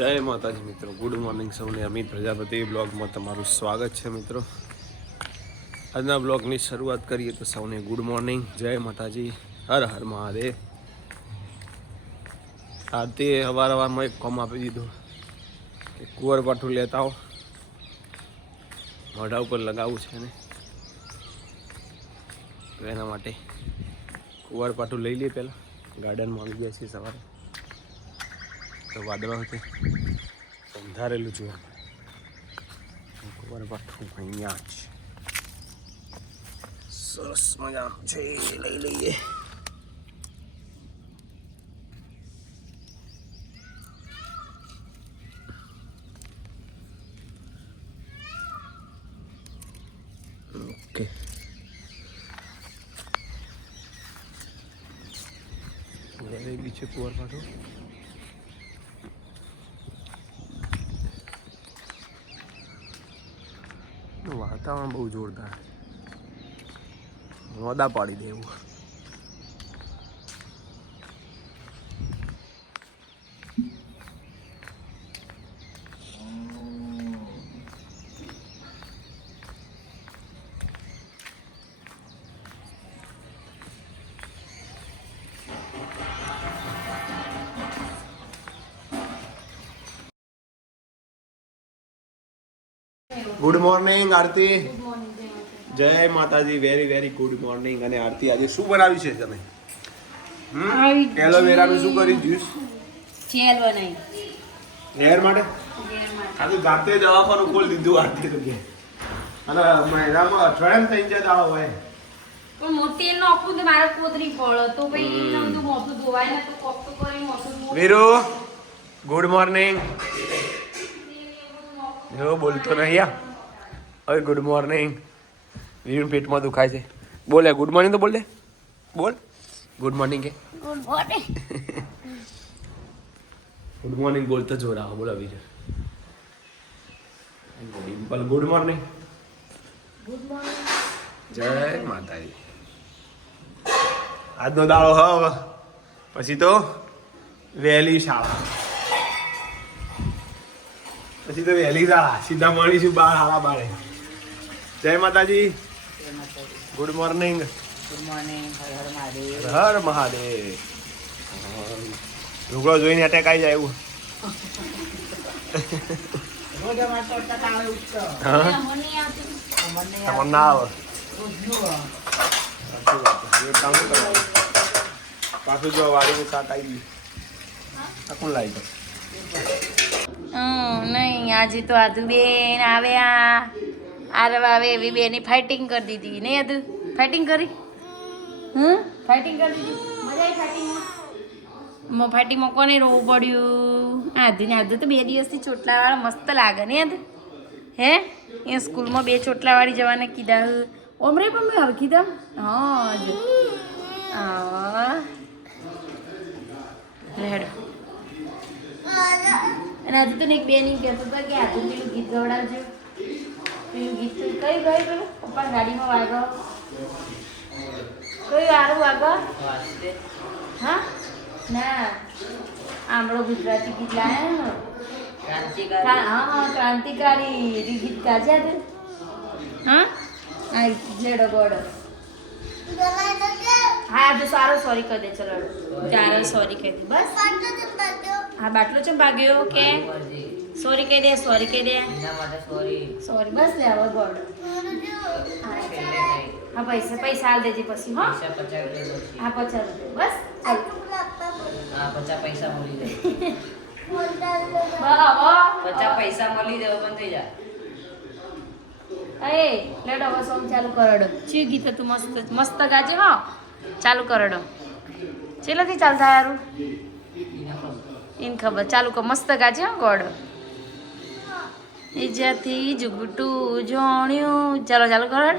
જય માતાજી મિત્રો, ગુડ મોર્નિંગ સૌને. અમિત પ્રજાપતિ બ્લોગમાં તમારું સ્વાગત છે મિત્રો. આજના બ્લોગની શરૂઆત કરીએ તો સૌને ગુડ મોર્નિંગ, જય માતાજી, હર હર મહાદેવ. આજથી અવારવારમાં એક કામ આપી દીધું કે કુંવરપાઠું લેતા આવો, મોઢા ઉપર લગાવવું છે ને, તો એના માટે કુંવરપાઠું લઈ લઈએ. પહેલાં ગાર્ડનમાં આવી ગયા છીએ સવારે, તો વાદળો હતી અંધારેલું જોવા કુંવરપાઠું અહીંયા જ સરસ મજા છે, લઈ લઈએ. ઓકે, લેવી છે કુંવરપાઠું. વાતાવરણ બહુ જોરદાર, મોદા પાડી દેવું. ગુડ મોર્નિંગ આરતી. જય માતાજી, વેરી વેરી ગુડ મોર્નિંગ. અને આરતી, આજે શું બનાવ્યું છે તમે? એલોવેરાનું શું કર્યું? જ્યુસ જેલ બનાવી હેર માટે. આ તો જાતે દવાખાનું ખોલી દીધું આરતી તો કે. અને મહિનામાં અઠવાડિયામાં 3-4 દાડા હોય. પણ મોટી નો આપું તો મારે કોતરી પડે તો ભાઈ નંદુ મોટું ધોવાય ને તો કોક તો કરી મોટું. Viru good morning. જો બોલતો નહીં આ. હવે ગુડ મોર્નિંગ. વીરુ પેટમાં દુખાય છે. બોલે ગુડ મોર્નિંગ તો બોલ દે. બોલ ગુડ મોર્નિંગ કે. Good morning. ગુડ મોર્નિંગ બોલતો જોર આવો. બોલો Viru. Dimple good morning. Good morning. જય માતાજી. આજનો દાડો હવે પછી તો વહેલી શાળા, પછી તો વહેલી શાળા, સીધા મળીશું 12:30. જય માતાજી. Good morning. Good morning. હર હર મહાદેવ. હર મહાદેવ. લુગડો જોઈને અટેક આવી જાય એવું. રોજ અમાર તો તાળે ઉઠતો. હા, મને આવતું. તમને ના આવે. પાછું જો વાડીનું શાક આવી ગયું. આ કોણ લાવી દો? નહીં, આજે તો આદુ બેન આવે, આરવ આવે, એવી બેની ફાઇટિંગ કરી દીધી નહીં? આદુ ફાઇટિંગ કરી. ફાઇટિંગ કરી દીધી. મજા આવી ફાઇટિંગમાં. ફાઇટિંગમાં કોને રોવું પડ્યું? આદુ તો 2 દિવસથી ચોટલાવાળા મસ્ત લાગે ને આદુ. હે એ સ્કૂલમાં 2 ચોટલાવાળી જવાને કીધા. ઓમરે પણ મેં હર કીધા. હા જ રેડ. અને આજે તો એક બેન કહેતો હતો કે આજે પેલું ગીત ગવડાવજો. પેલું ગીત કયું ગયું? પેલું પપ્પા ગાડીમાં વાગો. કયું સારું વાગો? હા ના, આમળો ગુજરાતી ગીત લાયા. હા, ક્રાંતિકારી ગીત ગાજ્યા તે. હા હા, લેડો ગોડો. હા જો સારો સોરી કરી દે. ચલો તારે સોરી કહી દે બસ. હા, બાટલો ચમ ભાગ્યો કે સોરી કહી દે. સોરી કહી દે. સોરી બસ. લે હવે ગોડ. હા, પૈસા હાલ દેજે પછી. હા, 50 રૂપિયા બસ. ચાલ. 50 પૈસા મળી જાય. 50 પૈસા મળી જાય બંધ થઈ જાય. એ લેડો હવે સોંગ ચાલુ કરડો. ચી ગીત હતું મસ્ત મસ્ત ગાજે. હા, ચાલુ કરડો. ચેલાથી ચાલતા યારું ઇન ખબર. ચાલુ કર મસ્ત ગાજે. હા ગોડ. ઇજાથી જુગટું જોણ્યું. ચાલો ચાલુ કરડ.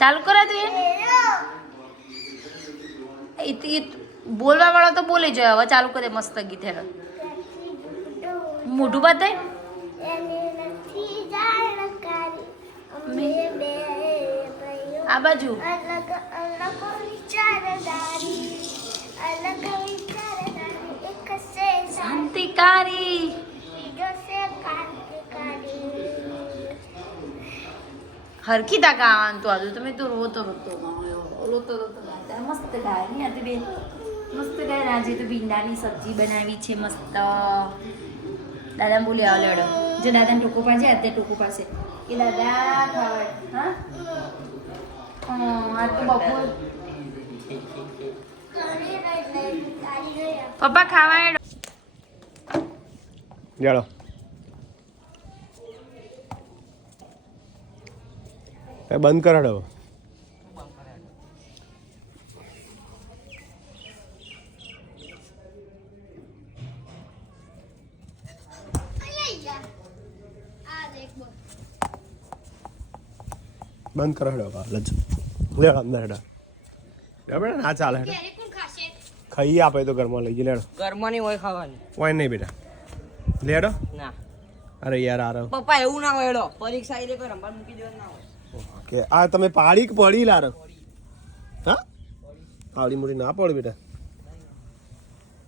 ચાલુ કરે તું એ બોલવા વાળો તો બોલી જાય. હવે ચાલુ કરે મસ્ત ગીત. હેડો મોઢું બતાય. આ બાજુ શાંતિ ક્રાંતિકારી. હરખીતા ગાવાનું તો આજુ તમે તો રોતો ગાતા મસ્ત ગાય નહીં આતી બેન મસ્ત ગાય. આજે તો ભીંડાની સબ્જી બનાવી છે મસ્ત. દાદા બોલે આવો લેડો જો દાદાને ટોકો પાસે અત્યારે ટોકો પાસે કે દાદા ખાવા. હા આ તો બપોર પપ્પા ખાવા હેડો. જાડો બંધ કરાડો. બંધ કરાડો લજ લે અંદર હેડા બરાબર ના ચાલે ખાઈ આપે તો ઘરમાં લઈ જઈ લેડો. ઘરમાં નહીં હોય ખાવાની. હોય નહીં બેટા લેડો. ના અરે યાર આ પપ્પા એવું ના હોય એડો પરીક્ષા એ કોઈ રમવા મૂકી દેવાનું ના હોય. કે આ તમે પાડી કે પડી લારો હા આવડી મોટી ના પડી બેટા.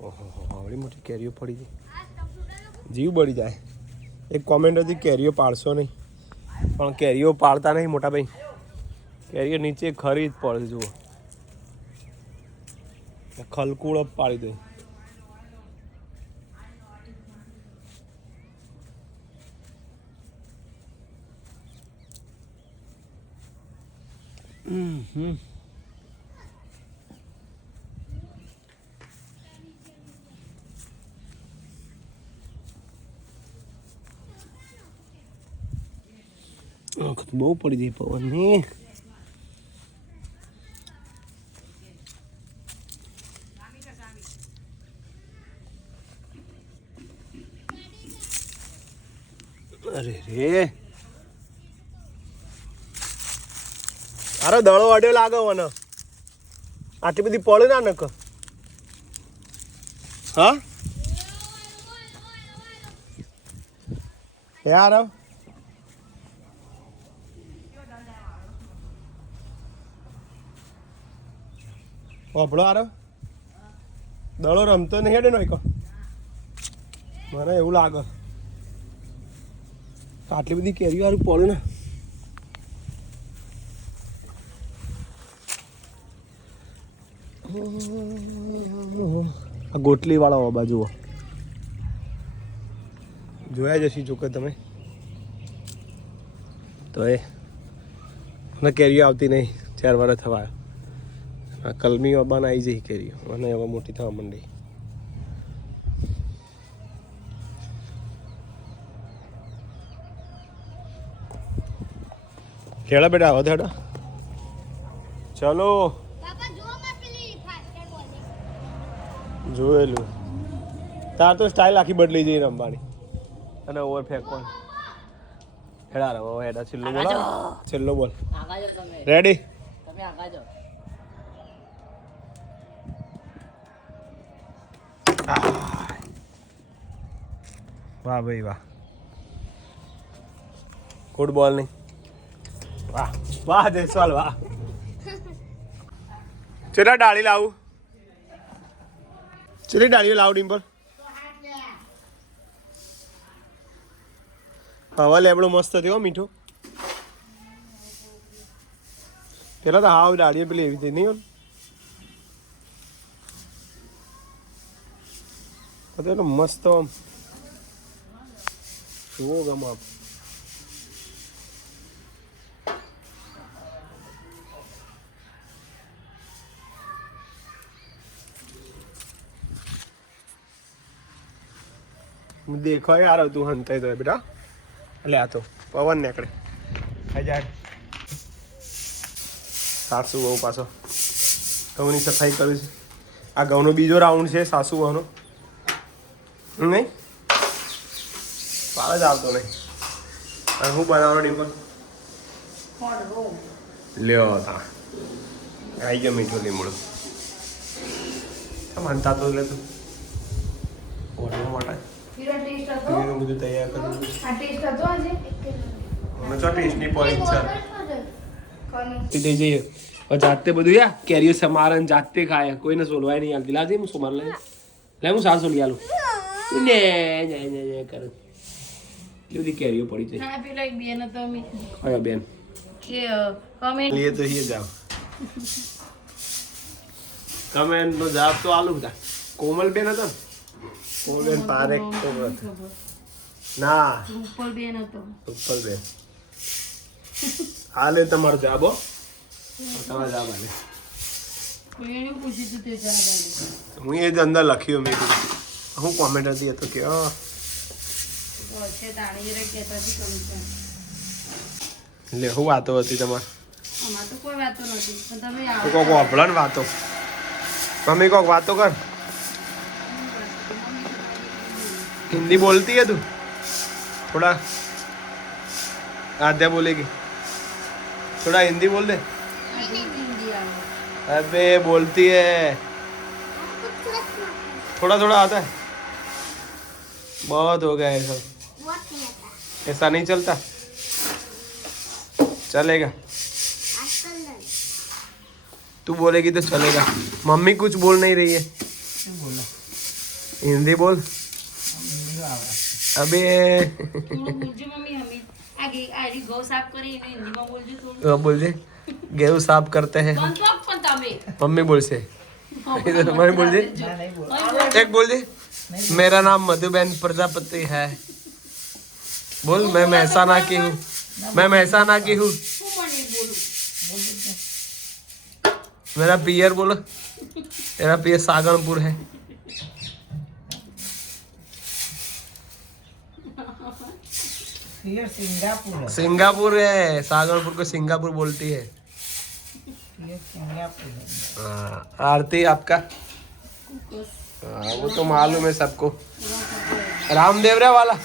ઓહો આવડી મોટી કેરીઓ પડી ગઈ જીવ બળી જાય. એક કોમેન્ટ હતી કેરીઓ પાડશો નહીં પણ કેરીઓ પાડતા નહીં મોટા ભાઈ. કેરીઓ નીચે ખરી જ પડે જુઓ ખલકુળ પાડી દે. બહુ પડી જાય પવન ને. અરે રે અરે દળો અડ્યો લાગે મને આટલી બધી પડે ના નક. હા યાર ઓપડો આરો દળો રમતો નહીં હેડે નો મને એવું લાગે આટલી બધી કેરીઓ સારું પડે ને. આ ગોટલી વાળા બાજુ જોયા જશી જોકે તમે તો એ કેરીઓ આવતી નહીં 4 વર્ષ થવા. આ કલમી અબાન આવી જઈ કેરીઓ અને હવે મોટી થવા માંડી. ખેડા બેટા આવો હેડો ચલો જોયેલું તાર તો સ્ટાઇલ આખી બદલી જઈ રમવાની અને ઓવર ફેંકવાની. હેડા રમો હેડા છેલ્લો બોલ છેલ્લો બોલ રેડી તમે આગળ જાઓ. વાહ ભાઈ વાહ ગુડ બોલ નહીં. વાહ વાહ જયસ્વાલ વાહ. ચેલા ડાળી લાવું ચેલી ડાળીઓ લાવ ડીમ પર હવા લેબડો મસ્ત થયો મીઠો. પેલા તો હાવ ડાળીઓ પેલી એવી થઈ નહીં હોય મસ્ત જુઓ ગમ આપ. દેખો યાર તું હંતાઈ તો બેટા એટલે આ તો પવન નીકળે ખાઈ જાય. સાસુ બહુ પાછો ઘઉંની સફાઈ કરું છે. આ ઘઉંનો બીજો રાઉન્ડ છે સાસુ બહુનો નહીં પાળ જ આવતો નહીં. અને હું બનાવવાનો ડિમ્પલ લ્યો તા આવી ગયો મીઠું લીમડું માનતા તો એટલે તું ઓળવા માટે પીવાનું બધું તૈયાર કર્યું. અમે તો ટેસ્ટની પરીક્ષા થઈ જઈએ જાતે બધું યા કેરીઓ સમારન જાતે ખાય કોઈને સોલવાય નહીં હાલતી લાજે હું સોમાર લે હું સાર સોલી આલું ને કરું બધી કેરીઓ પડી છે હા પેલા એક બેન હતો હા બેન કે કમેન્ટ ये तो ये जाओ कमेंट નો જવાબ તો આલુ હતા કોમલ બેન હતા ને કોમલ બેન પારેખ તો ના ઉપર બેન હતો ઉપર બેન હાલે તમારો જવાબ હો તમારો જવાબ હાલે એને પૂછ્યું તું તે જવાબ આલે હું એ જ અંદર લખ્યું મેં કીધું હું કોમેન્ટ હતી એ તો કે છે તાણી રે કે પછી કમેન્ટ લે હું વાતો હતી તમારે આમાં તો કોઈ વાતો નથી પણ તમે તું આવો કોક વાપરો ને વાતો મમ્મી કોક વાતો કર हिंदी बोलती है तू थोड़ा आद्या बोलेगी थोड़ा हिंदी बोल दे હિન્દી આવે अबे बोलती है थोड़ा थोड़ा आता है बहुत हो गया ये सब ऐसा नहीं चलता चलेगा तू बोलेगी तो चलेगा मम्मी कुछ बोल नहीं रही है हिंदी बोल अबे થોડું બોલજો મમ્મી અમે આરી ગૌ સાફ કરી એને હિન્દીમાં બોલજો થોડું बोल दे गेहूँ साफ करते हैं બંધ તો પણ તમે मम्मी बोल से इधर मम्मी बोल दे एक बोल दे मेरा नाम मधुबेन प्रजापति है बोल मैं महसाना की हूँ मैं महसाना की हूँ હું પણ એક બોલું मेरा पियर बोलो मेरा पियर सागरपुर है ये सिंगापुर है सिंगापुर है सागरपुर को सिंगापुर बोलती है ये सिंगापुर है हाँ, आरती आपका हाँ, वो तो मालूम है सबको रामदेवरा वाला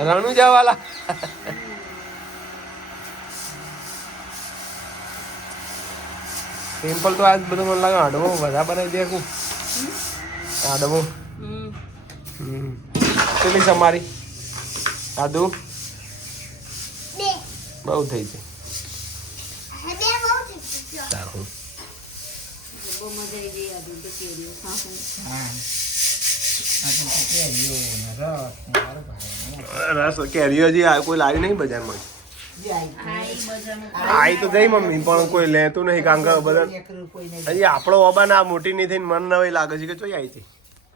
रनुजा वाला સિમ્પલ તો આજ બધું મને લાગે આડવો બધા બનાવી દે હું આડવો કેટલી તમારી આદુ બહુ થઈ છે સારું બહુ મજા આવી ગઈ આ દૂધ કેરીઓ ખાવું हाँ अभी तो क्या यो रस मारो भाई રસ કેરીઓ હજી કોઈ લાવી નહીં બજારમાં ये आई આઈ બજારમાં આવી તો જઈ મમ્મી પણ કોઈ લેતું નહીં કારણ કે બધા एक रुपये नहीं હજી આપણો ઓબા ના મોટી નહીં થઈને મન નવી લાગે છે કે ચોઈ આવી હતી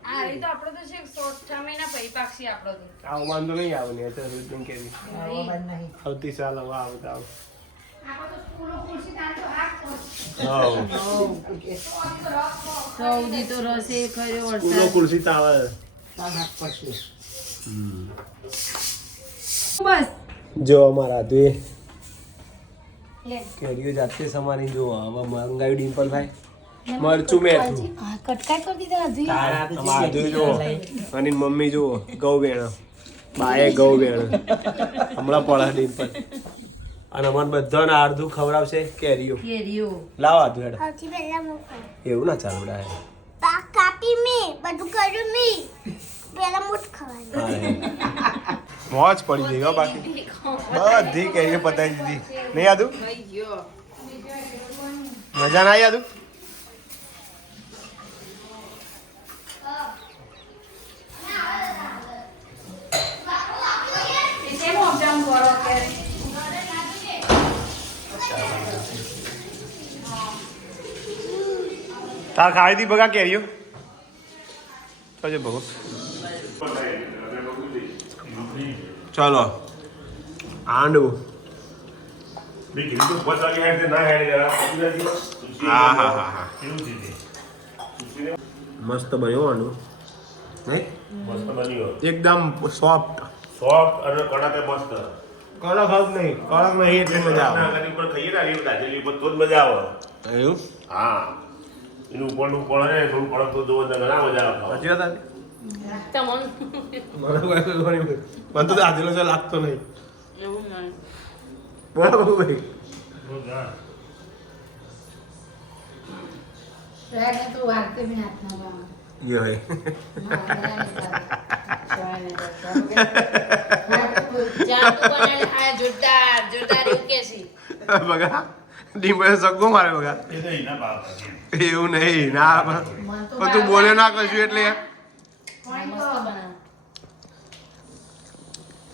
આઈ તો આપણો તો છે 6 મહિના પછી પાક્ષી આપણો તો આ ઓબાન તો નહીં આવે ને અત્યારે રોજ કેરી आवाज नहीं આવતી સાલ હવે આવતા આવ આપણો તો સ્કૂલો ખુરશી તાર તો હાથ સૌદી તો રસે ખર્યો સ્કૂલો વરસાદ ખુરશી તો આવે ताना पड़ती બસ જો અમારા આદુએ લે કેરીઓ જાતે સમારી જો હવે મંગાવી ડિમ્પલ ભાઈ મરચું મેઠું હા કટકા કરી દીધા હજી આમાં આદુ જો અને મમ્મી જો ઘઉં વેણ બાએ ઘઉં વેણ હમણાં પડે ડિમ્પલ અને અમારે બધાને અડધું ખવડાવશે કેરીઓ કેરીઓ લાવ આદુ હેડ સૌથી પહેલા મોકલ એવું ના ચાલવડા હે કાપી મી બધું કર્યું મી પહેલા મોટ ખવાનું મોજ પડી ગઈ હો બાકી બધી કેરીઓ પતાવી દીધી નહીં આદુ મજા ના આવી આદુ તાર ખાઈ દી બગા કેરીઓ પછી બગો ચલો આંડું હા હા હા હા મસ્ત બન્યો આંડું નહીં એકદમ સોફ્ટ સોફ્ટ અને કડાકે મસ્ત કડક જ નહીં કડક નહીં એટલે મજા આવે કડી પર ખાઈએ ને આની ગાજેલી પર તો જ મજા આવે એવું હા એનું ઉપરનું પડે ને થોડું કડક તો જોવો તો ઘણા મજા આવે સાચી વાત આજે? તમને મને તો આજેલો છે લાગતો નહીં એવું નહીં બરાબર ભાઈ રાને તો વારતે મે હાથ ના લાવ ये है બગા ડીમ્પલ સગો મારે બગા એ તો એના બાપ એવું નહીં ના પણ તું બોલ્યો ના કશું એટલે મસ્ત બનાવે.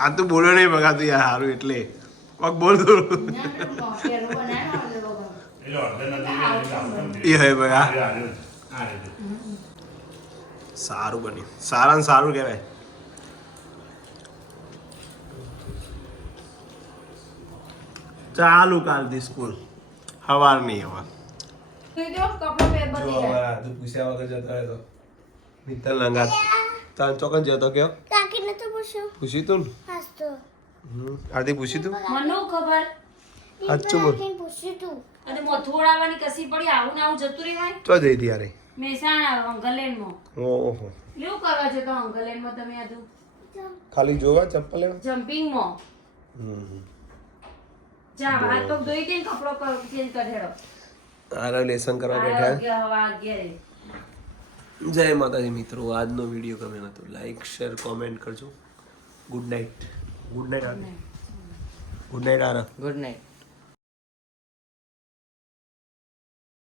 આ તો બોલો નહીં બગાતું યાર સારું એટલે કોક બોલ દો એટલે અડધે નથી એ હે બગા આ રીતે સારું બન્યું સારા ને સારું કહેવાય. ચાલુ કાલથી સ્કૂલ સવાર નહીં હવે જો હવે આજુ પૂછ્યા વગર જતો રહેતો મિત્તલ લંગાત તાન ચોકન જતો કયો કાકી ને તો પૂછ્યું પૂછ્યું તું ને હાસ તો આરતી પૂછ્યું તું મને ખબર સાચું બોલ કાકીને પૂછ્યું તું અને મોથોડાવાની કસી પડી આવું ને આવું જતું રહેવાય. ચો જઈ હતી યાર મહેસાણા અંગલેનમાં ઓહો કેવું કરવા છો તો અંગલેનમાં તમે આ તો ખાલી જોવા ચપ્પલ લેવા જમ્પિંગમાં જા હાથ પગ ધોઈ દે ને કપડો ચેન્જ કરી હેડો. આરા લેસન કરવા બેઠા હવા 11. જય માતાજી મિત્રો આજનો વિડીયો ગમે તો લાઈક શેર કોમેન્ટ કરજો. Good night. Good night Aara. Good night Aara. Good night.